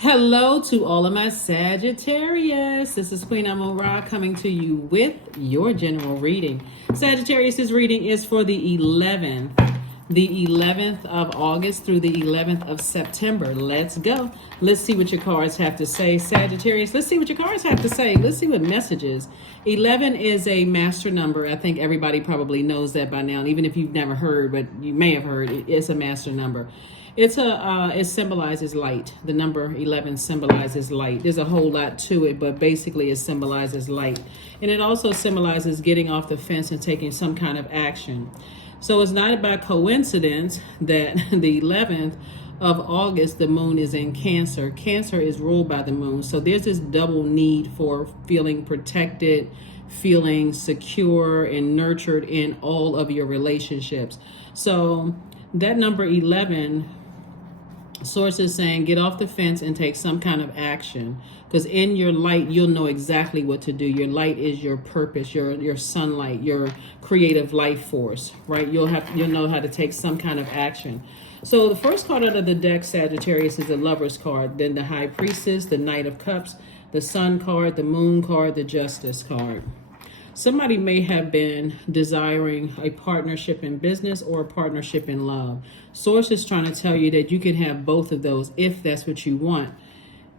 Hello to all of my Sagittarius. This is Queen Amun Ra coming to you with your general reading. Sagittarius' reading is for the 11th of August through the 11th of September. Let's go. Let's see what your cards have to say, Sagittarius. Let's see what your cards have to say. Let's see what messages. 11 is a master number. I think everybody probably knows that by now. And even if you've never heard, but you may have heard, it's a master number. It symbolizes light. The number 11 symbolizes light. There's a whole lot to it, but basically it symbolizes light. And it also symbolizes getting off the fence and taking some kind of action. So it's not by coincidence that the 11th of August, the moon is in Cancer. Cancer is ruled by the moon. So there's this double need for feeling protected, feeling secure and nurtured in all of your relationships. So that number 11, sources saying get off the fence and take some kind of action, because in your light you'll know exactly what to do. Your light is your purpose, your sunlight, your creative life force, right? You'll know how to take some kind of action. So the first card out of the deck, Sagittarius, is the Lover's card, then the High Priestess, the Knight of Cups, the Sun card, the Moon card, the Justice card. Somebody may have been desiring a partnership in business or a partnership in love. Source is trying to tell you that you can have both of those if that's what you want.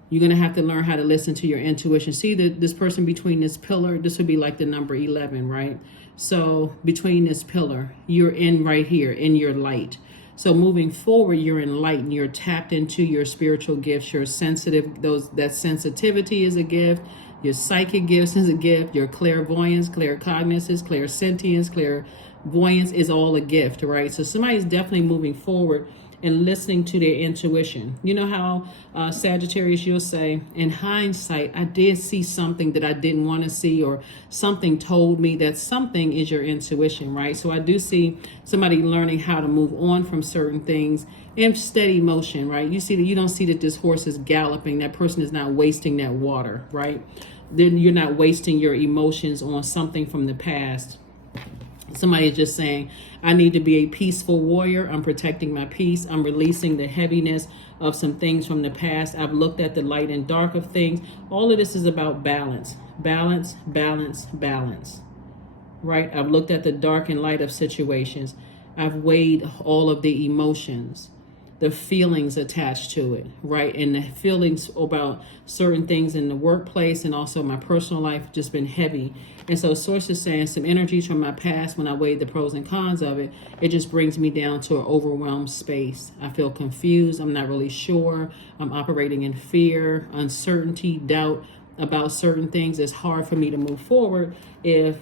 You're going to have to learn how to listen to your intuition. See this person between this pillar, this would be like the number 11, right? So between this pillar, you're in right here in your light. So moving forward, you're in light and you're tapped into your spiritual gifts. You're sensitive. That sensitivity is a gift. Your psychic gifts is a gift. Your clairvoyance, claircognizance, clairsentience, clairvoyance is all a gift, right? So somebody's definitely moving forward and listening to their intuition. You know how Sagittarius, you'll say, in hindsight, I did see something that I didn't want to see, or something told me that something is your intuition, right? So I do see somebody learning how to move on from certain things in steady motion, right? You don't see that this horse is galloping. That person is not wasting that water, right? Then you're not wasting your emotions on something from the past. Somebody is just saying, I need to be a peaceful warrior. I'm protecting my peace. I'm releasing the heaviness of some things from the past. I've looked at the light and dark of things. All of this is about balance, balance, balance, balance, right? I've looked at the dark and light of situations. I've weighed all of the emotions, the feelings attached to it, right? And the feelings about certain things in the workplace and also my personal life just been heavy. And so Source is saying some energies from my past, when I weighed the pros and cons of it, it just brings me down to an overwhelmed space. I feel confused. I'm not really sure. I'm operating in fear, uncertainty, doubt about certain things. It's hard for me to move forward if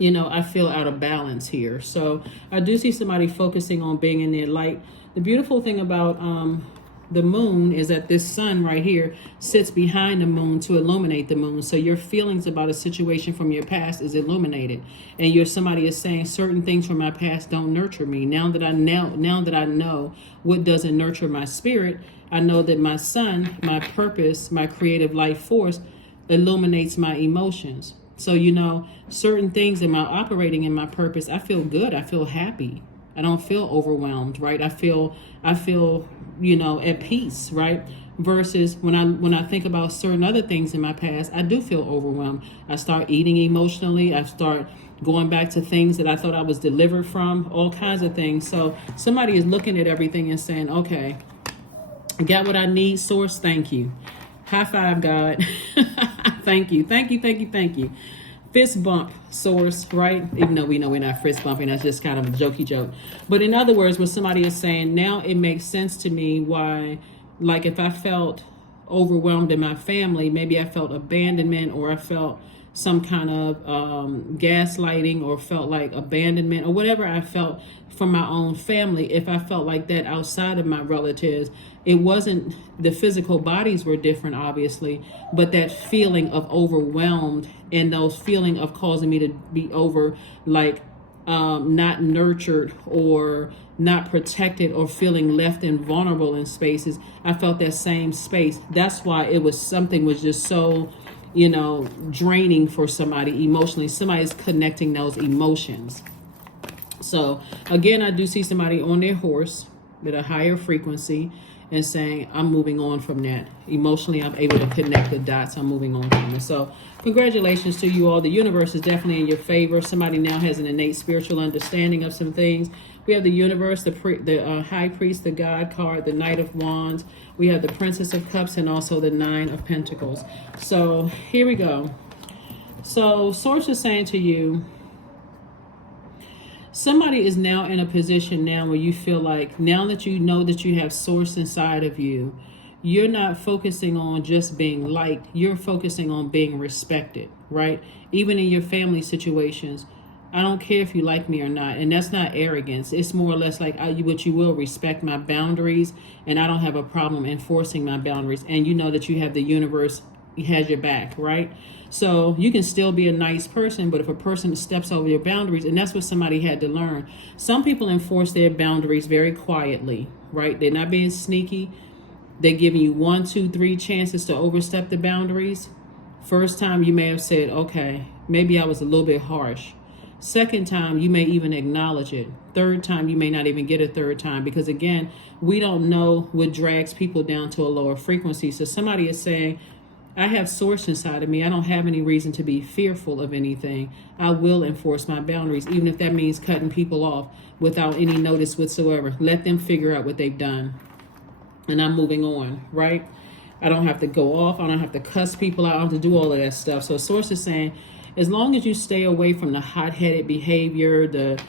I feel out of balance here. So I do see somebody focusing on being in their light. The beautiful thing about the moon is that this sun right here sits behind the moon to illuminate the moon. So your feelings about a situation from your past is illuminated. And somebody is saying certain things from my past don't nurture me. Now that I know what doesn't nurture my spirit, I know that my sun, my purpose, my creative life force illuminates my emotions. So, certain things in my operating in my purpose, I feel good. I feel happy. I don't feel overwhelmed, right? I feel, at peace, right? Versus when I think about certain other things in my past, I do feel overwhelmed. I start eating emotionally. I start going back to things that I thought I was delivered from, all kinds of things. So somebody is looking at everything and saying, okay, I got what I need, Source. Thank you. High five, God. Thank you. Thank you. Thank you. Thank you. Fist bump, Source, right? Even though we know we're not fist bumping, that's just kind of a jokey joke. But in other words, what somebody is saying, now it makes sense to me why, like if I felt overwhelmed in my family, maybe I felt abandonment, or I felt some kind of gaslighting, or felt like abandonment, or whatever I felt from my own family. If I felt like that outside of my relatives, it wasn't, the physical bodies were different, obviously, but that feeling of overwhelmed and those feeling of causing me to be not nurtured or not protected, or feeling left and vulnerable in spaces, I felt that same space. That's why something was just so draining for somebody emotionally. Somebody's connecting those emotions. So again, I do see somebody on their horse with a higher frequency, and saying, I'm moving on from that. Emotionally, I'm able to connect the dots. I'm moving on from it. So congratulations to you all. The universe is definitely in your favor. Somebody now has an innate spiritual understanding of some things. We have the universe, the high priest, the God card, the Knight of Wands. We have the Princess of Cups and also the Nine of Pentacles. So here we go. So Source is saying to you, somebody is now in a position now where you feel like, now that you know that you have Source inside of you, you're not focusing on just being liked. You're focusing on being respected, right? Even in your family situations, I don't care if you like me or not. And that's not arrogance. It's more or less like, but you will respect my boundaries, and I don't have a problem enforcing my boundaries. And you know that you have the universe has your back, right? So you can still be a nice person, but if a person steps over your boundaries, and that's what somebody had to learn. Some people enforce their boundaries very quietly, right? They're not being sneaky. They're giving you 1, 2, 3 chances to overstep the boundaries. First time you may have said, okay, maybe I was a little bit harsh. Second time, you may even acknowledge it. Third time, you may not even get a third time, because again, we don't know what drags people down to a lower frequency. So somebody is saying, I have Source inside of me. I don't have any reason to be fearful of anything. I will enforce my boundaries, even if that means cutting people off without any notice whatsoever. Let them figure out what they've done. And I'm moving on, right? I don't have to go off. I don't have to cuss people out. I don't have to do all of that stuff. So Source is saying, as long as you stay away from the hot-headed behavior, the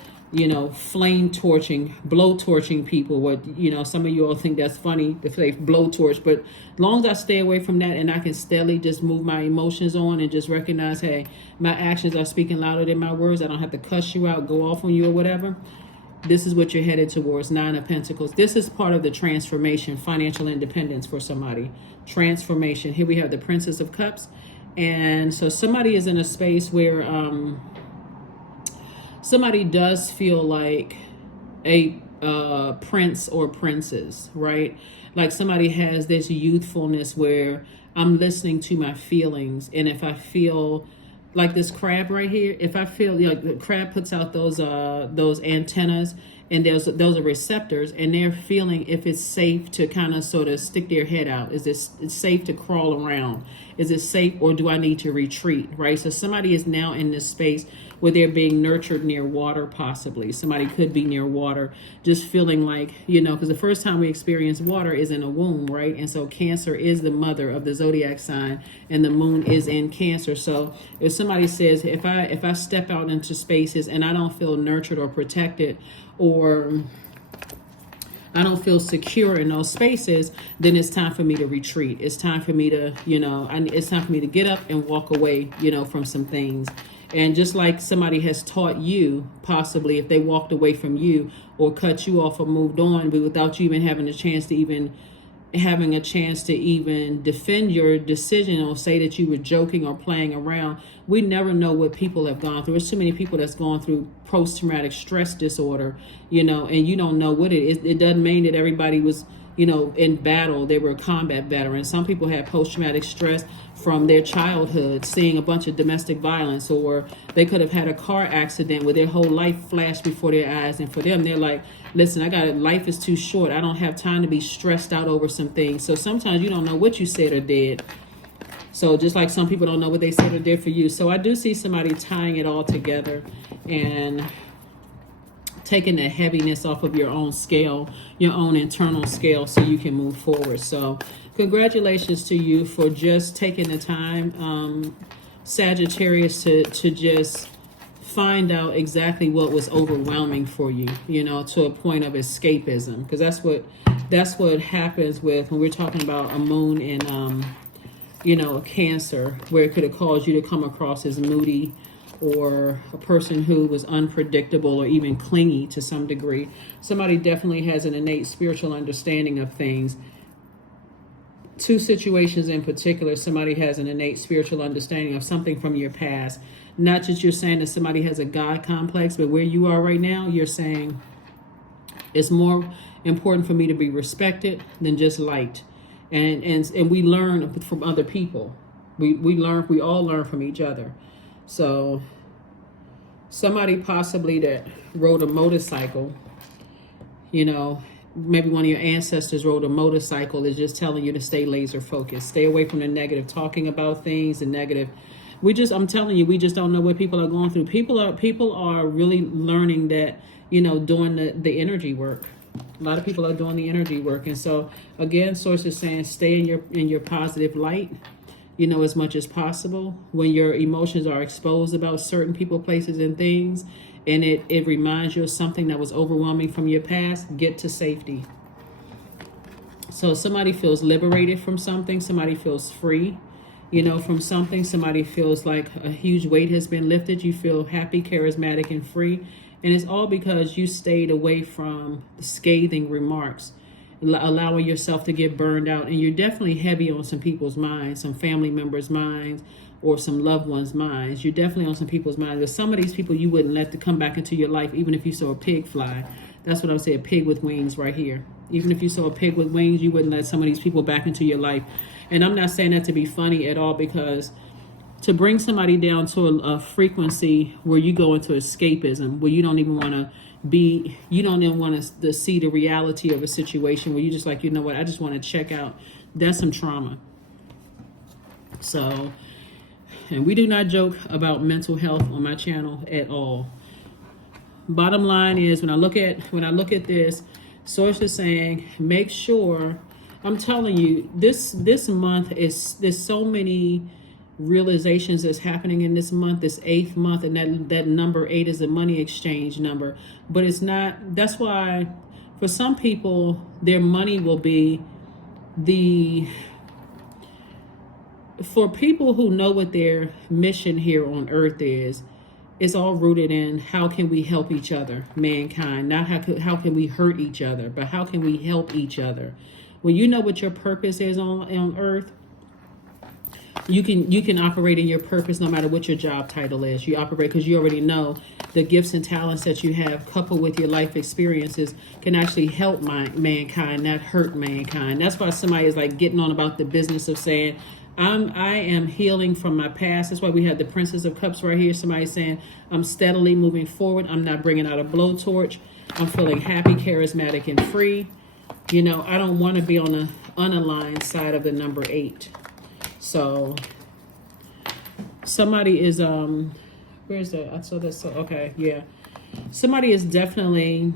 flame torching, blow torching people. What, some of you all think that's funny if they blow torch, but as long as I stay away from that and I can steadily just move my emotions on and just recognize, hey, my actions are speaking louder than my words. I don't have to cuss you out, go off on you or whatever. This is what you're headed towards. Nine of Pentacles. This is part of the transformation, financial independence for somebody. Transformation. Here we have the Princess of Cups. And so somebody is in a space where somebody does feel like a prince or princess, right? Like somebody has this youthfulness where I'm listening to my feelings. And if I feel like this crab right here, if I feel like the crab puts out those antennas, and those are receptors, and they're feeling if it's safe to kind of sort of stick their head out. Is this it's safe to crawl around? Is it safe, or do I need to retreat, right? So somebody is now in this space where they're being nurtured near water, possibly. Somebody could be near water, just feeling like, because the first time we experience water is in a womb, right? And so Cancer is the mother of the Zodiac sign, and the moon is in Cancer. So if somebody says, if I step out into spaces and I don't feel nurtured or protected, or I don't feel secure in those spaces, then it's time for me to retreat. It's time for me to, it's time for me to get up and walk away, from some things. And just like somebody has taught you, possibly if they walked away from you or cut you off or moved on, but without you even having a chance to even defend your decision or say that you were joking or playing around. We never know what people have gone through. There's too many people that's gone through post-traumatic stress disorder, and you don't know what it is. It doesn't mean that everybody was, in battle. They were combat veterans. Some people had post-traumatic stress from their childhood, seeing a bunch of domestic violence, or they could have had a car accident where their whole life flashed before their eyes. And for them, they're like, listen, life is too short. I don't have time to be stressed out over some things. So sometimes you don't know what you said or did. So just like some people don't know what they said or did for you. So I do see somebody tying it all together and taking the heaviness off of your own scale, your own internal scale, so you can move forward. So congratulations to you for just taking the time, Sagittarius, to just find out exactly what was overwhelming for you, to a point of escapism. Because that's what happens with when we're talking about a moon in Cancer, where it could have caused you to come across as moody, or a person who was unpredictable or even clingy to some degree. Somebody definitely has an innate spiritual understanding of things. Two situations in particular, somebody has an innate spiritual understanding of something from your past. Not just you're saying that somebody has a God complex, but where you are right now, you're saying it's more important for me to be respected than just liked. And we learn from other people. We all learn from each other. So somebody possibly that rode a motorcycle, maybe one of your ancestors rode a motorcycle, is just telling you to stay laser focused. Stay away from the negative talking about things and negative. I'm telling you, we just don't know what people are going through. People are really learning that, doing the energy work. A lot of people are doing the energy work. And so again, source is saying stay in your positive light, as much as possible. When your emotions are exposed about certain people, places, and things, and it reminds you of something that was overwhelming from your past, get to safety. So somebody feels liberated from something, somebody feels free, from something, somebody feels like a huge weight has been lifted, you feel happy, charismatic, and free. And it's all because you stayed away from scathing remarks, allowing yourself to get burned out. And you're definitely heavy on some people's minds, some family members' minds, or some loved ones' minds. You're definitely on some people's minds. But some of these people you wouldn't let to come back into your life, even if you saw a pig fly. That's what I would say, a pig with wings right here. Even if you saw a pig with wings, you wouldn't let some of these people back into your life. And I'm not saying that to be funny at all, because to bring somebody down to a frequency where you go into escapism, where you don't even want to be, you don't even want to see the reality of a situation, where you just like, what, I just want to check out. That's some trauma. So, and we do not joke about mental health on my channel at all. Bottom line is, when I look at this, source is saying, make sure, I'm telling you, this month there's so many realizations that's happening in this month, this 8th month, and that number 8 is a money exchange number. But it's not, that's why for some people, their money will be for people who know what their mission here on earth is, it's all rooted in how can we help each other, mankind. Not how can we hurt each other, but how can we help each other. When you know what your purpose is on earth, you can operate in your purpose no matter what your job title is. You operate because you already know the gifts and talents that you have, coupled with your life experiences, can actually help mankind, not hurt mankind. That's why somebody is like getting on about the business of saying, I am healing from my past. That's why we have the Princess of Cups right here. Somebody saying, I'm steadily moving forward. I'm not bringing out a blowtorch. I'm feeling happy, charismatic, and free. I don't want to be on the unaligned side of the number 8. So somebody is, where's that? I saw this. Okay. Yeah. Somebody is definitely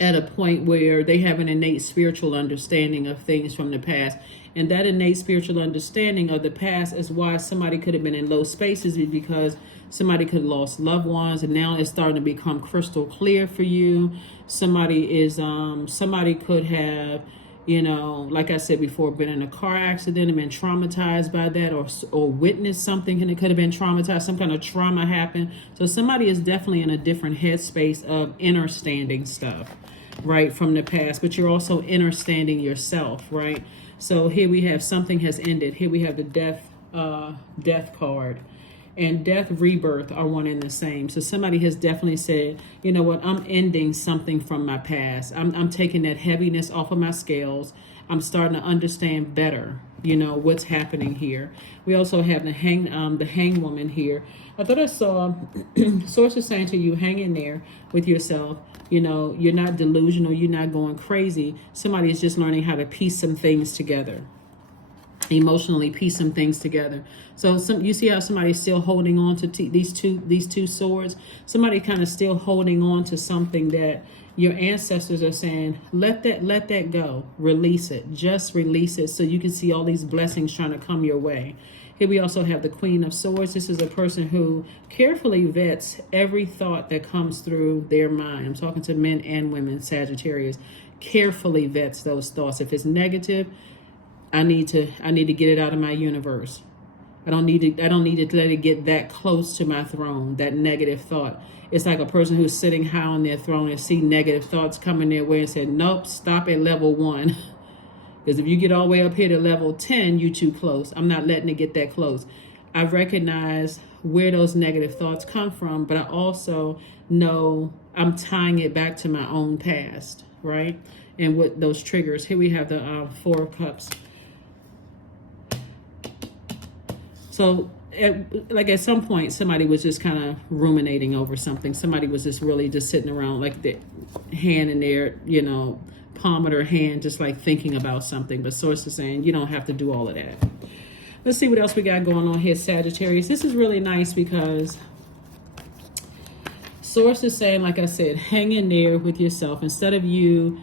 at a point where they have an innate spiritual understanding of things from the past. And that innate spiritual understanding of the past is why somebody could have been in low spaces, because somebody could have lost loved ones, and now it's starting to become crystal clear for you. Somebody could have, like I said before, been in a car accident and been traumatized by that, or witnessed something, and it could have been traumatized, some kind of trauma happened. So somebody is definitely in a different headspace of understanding stuff, right, from the past, but you're also understanding yourself, right? So here we have something has ended. Here we have the death card. And death, rebirth are one and the same. So somebody has definitely said, you know what, I'm ending something from my past. I'm taking that heaviness off of my scales. I'm starting to understand better, what's happening here. We also have the hang woman here. I thought I saw sources saying to you, hang in there with yourself. You're not delusional. You're not going crazy. Somebody is just learning how to piece some things together. Emotionally piece some things together. So you see how somebody's still holding on to these two swords. Somebody kind of still holding on to something that your ancestors are saying, let that go, release it, just release it, so you can see all these blessings trying to come your way. Here we also have the Queen of Swords. This is a person who carefully vets every thought that comes through their mind. I'm talking to men and women, Sagittarius. Carefully vets those thoughts. If it's negative, I need to get it out of my universe. I don't need to let it get that close to my throne, that negative thought. It's like a person who's sitting high on their throne and see negative thoughts coming their way and say, nope, stop at level 1. Because if you get all the way up here to level 10, you're too close. I'm not letting it get that close. I recognize where those negative thoughts come from, but I also know I'm tying it back to my own past, right? And with those triggers. Here we have the 4 of Cups. So at some point, somebody was just kind of ruminating over something. Somebody was just really just sitting around, like the hand in their, palm of their hand, just like thinking about something. But Source is saying you don't have to do all of that. Let's see what else we got going on here, Sagittarius. This is really nice because Source is saying, like I said, hang in there with yourself. Instead of you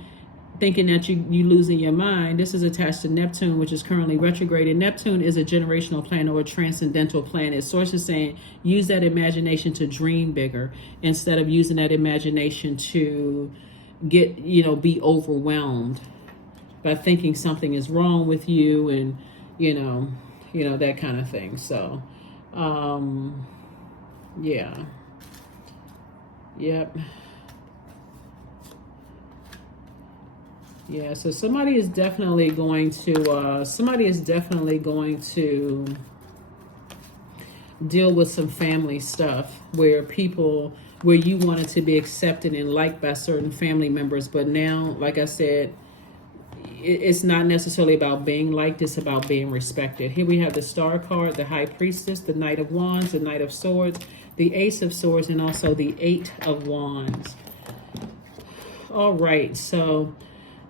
thinking that you losing your mind, this is attached to Neptune, which is currently retrograde. Neptune is a generational planet or a transcendental planet. Source is saying use that imagination to dream bigger instead of using that imagination to get, be overwhelmed by thinking something is wrong with you and, that kind of thing. So, yeah. Yep. Yeah, so somebody is definitely going to deal with some family stuff where you wanted to be accepted and liked by certain family members, but now, like I said, it's not necessarily about being liked, it's about being respected. Here we have the Star card, the High Priestess, the Knight of Wands, the Knight of Swords, the Ace of Swords, and also the Eight of Wands. All right, so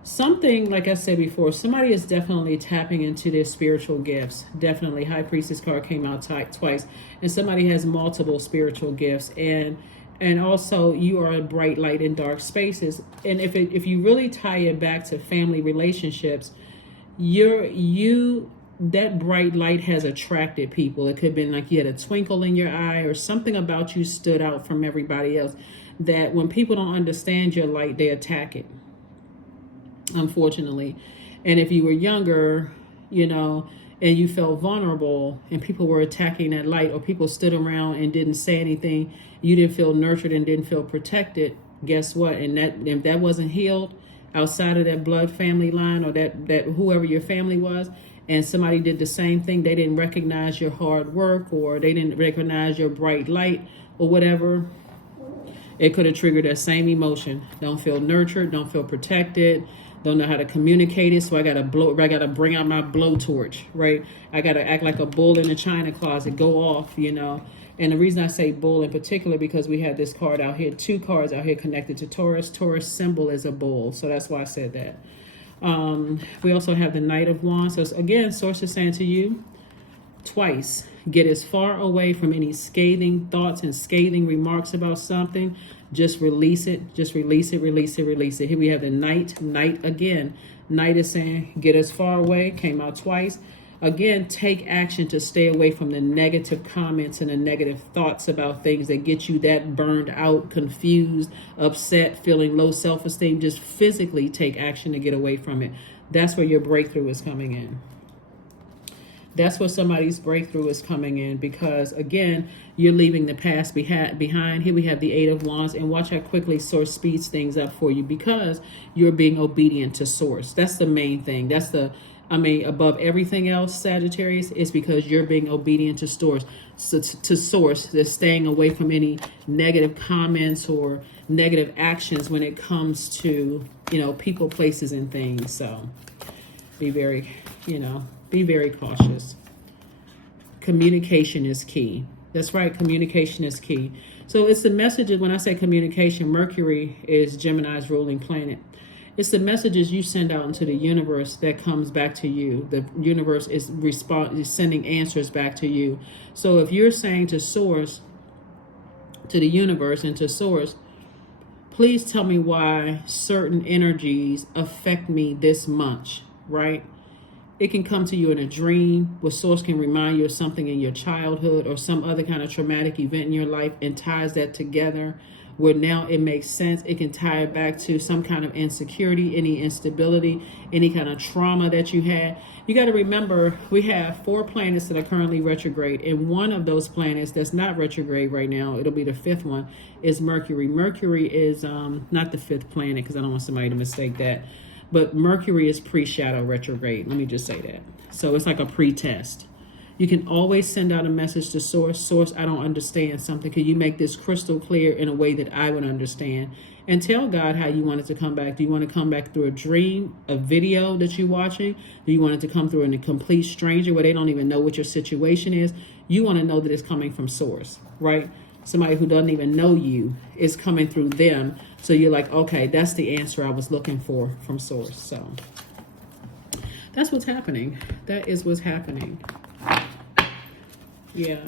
something, like I said before, somebody is definitely tapping into their spiritual gifts. Definitely. High Priestess card came out twice. And somebody has multiple spiritual gifts. And also you are a bright light in dark spaces. And if you really tie it back to family relationships, that bright light has attracted people. It could have been like you had a twinkle in your eye or something about you stood out from everybody else, that when people don't understand your light, they attack it, unfortunately. And if you were younger, and you felt vulnerable and people were attacking that light, or people stood around and didn't say anything, you didn't feel nurtured and didn't feel protected, guess what? And if that wasn't healed outside of that blood family line, or that whoever your family was, and somebody did the same thing, they didn't recognize your hard work, or they didn't recognize your bright light or whatever, it could have triggered that same emotion. Don't feel nurtured, don't feel protected, don't know how to communicate it, so I gotta bring out my blowtorch, right? I gotta act like a bull in a china closet, go off, And the reason I say bull in particular, because we have this card out here, 2 cards out here connected to Taurus. Taurus symbol is a bull, so that's why I said that. We also have the Knight of Wands. So again, Source is saying to you twice, get as far away from any scathing thoughts and scathing remarks about something. Just release it. Just release it, release it, release it. Here we have the Knight again. Knight is saying get as far away. Came out twice. Again, take action to stay away from the negative comments and the negative thoughts about things that get you that burned out, confused, upset, feeling low self-esteem. Just physically take action to get away from it. That's where your breakthrough is coming in. That's where somebody's breakthrough is coming in, because, again, you're leaving the past behind. Here we have the Eight of Wands, and watch how quickly Source speeds things up for you, because you're being obedient to Source. That's the main thing. Above everything else, Sagittarius, is because you're being obedient to Source. To Source, they're staying away from any negative comments or negative actions when it comes to, people, places, and things. So be very cautious. Communication is key. That's right, communication is key. So it's the messages, when I say communication, Mercury is Gemini's ruling planet. It's the messages you send out into the universe that comes back to you. The universe is sending answers back to you. So if you're saying to Source, to the universe and to Source, please tell me why certain energies affect me this much, right? It can come to you in a dream, where Source can remind you of something in your childhood or some other kind of traumatic event in your life and ties that together, where now it makes sense. It can tie it back to some kind of insecurity, any instability, any kind of trauma that you had. You got to remember, we have 4 planets that are currently retrograde, and one of those planets that's not retrograde right now, it'll be the 5th one, is Mercury. Mercury is not the 5th planet, because I don't want somebody to mistake that. But Mercury is pre-shadow retrograde. Let me just say that. So it's like a pre-test. You can always send out a message to Source. Source, I don't understand something. Can you make this crystal clear in a way that I would understand? and tell God how you want it to come back. Do you want to come back through a dream, a video that you're watching? Do you want it to come through in a complete stranger where they don't even know what your situation is? You want to know that it's coming from source, right? Somebody who doesn't even know you is coming through them. So you're like, okay, that's the answer I was looking for from source. So that's what's happening. That is what's happening. Yeah.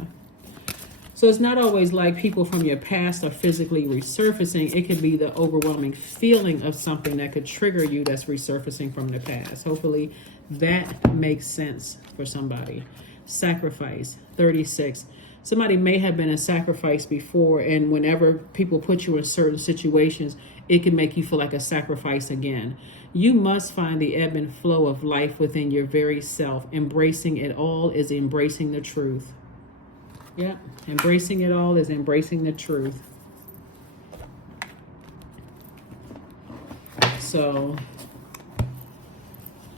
So it's not always like people from your past are physically resurfacing. It could be the overwhelming feeling of something that could trigger you that's resurfacing from the past. Hopefully that makes sense for somebody. Sacrifice, 36. Somebody may have been a sacrifice before, and whenever people put you in certain situations, it can make you feel like a sacrifice again. You must find the ebb and flow of life within your very self. Embracing it all is embracing the truth. Yeah, embracing it all is embracing the truth. So,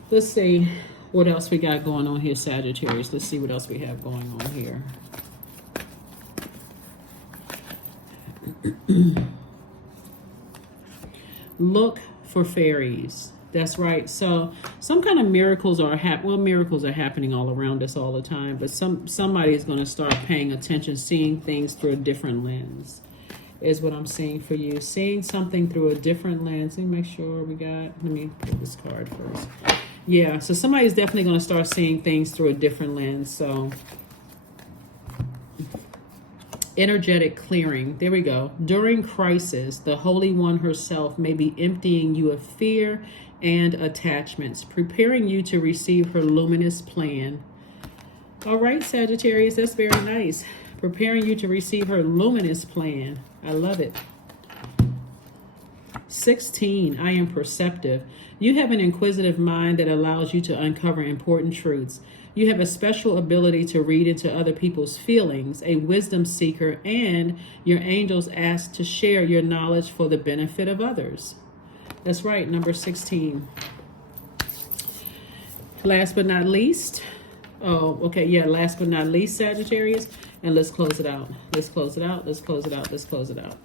let's see what else we got going on here, Sagittarius. Let's see what else we have going on here. Look for fairies. That's right. So some kind of miracles are miracles are happening all around us all the time, but somebody is going to start paying attention, seeing things through a different lens is what I'm seeing for you. Seeing something through a different lens. Let me make sure we got, let me pull this card first. Yeah, so somebody's definitely going to start seeing things through a different lens. So energetic clearing. There we go. During crisis, the Holy One herself may be emptying you of fear and attachments, preparing you to receive her luminous plan. All right, Sagittarius, that's very nice. Preparing you to receive her luminous plan. I love it. 16, I am perceptive. You have an inquisitive mind that allows you to uncover important truths. You have a special ability to read into other people's feelings, a wisdom seeker, and your angels ask to share your knowledge for the benefit of others. That's right, number 16. Last but not least, last but not least, Sagittarius, and let's close it out. Let's close it out. Let's close it out. Let's close it out.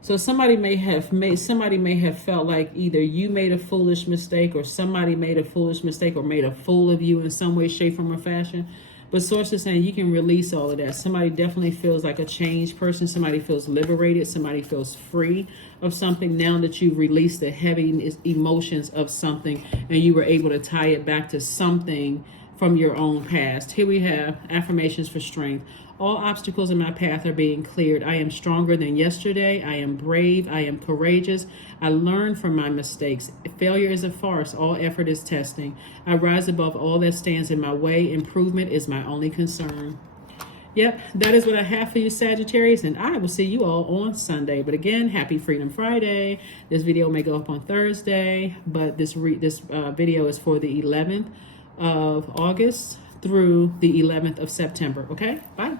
So somebody may have felt like either you made a foolish mistake or somebody made a foolish mistake or made a fool of you in some way, shape, form, or fashion. But Source is saying you can release all of that. Somebody definitely feels like a changed person. Somebody feels liberated. Somebody feels free of something now that you've released the heavy emotions of something and you were able to tie it back to something from your own past. Here we have affirmations for strength. All obstacles in my path are being cleared. I am stronger than yesterday. I am brave. I am courageous. I learn from my mistakes. Failure is a farce. All effort is testing. I rise above all that stands in my way. Improvement is my only concern. Yep, that is what I have for you, Sagittarius, and I will see you all on Sunday. But again, happy Freedom Friday. This video may go up on Thursday, but this video is for the 11th of August through the 11th of September. Okay, bye.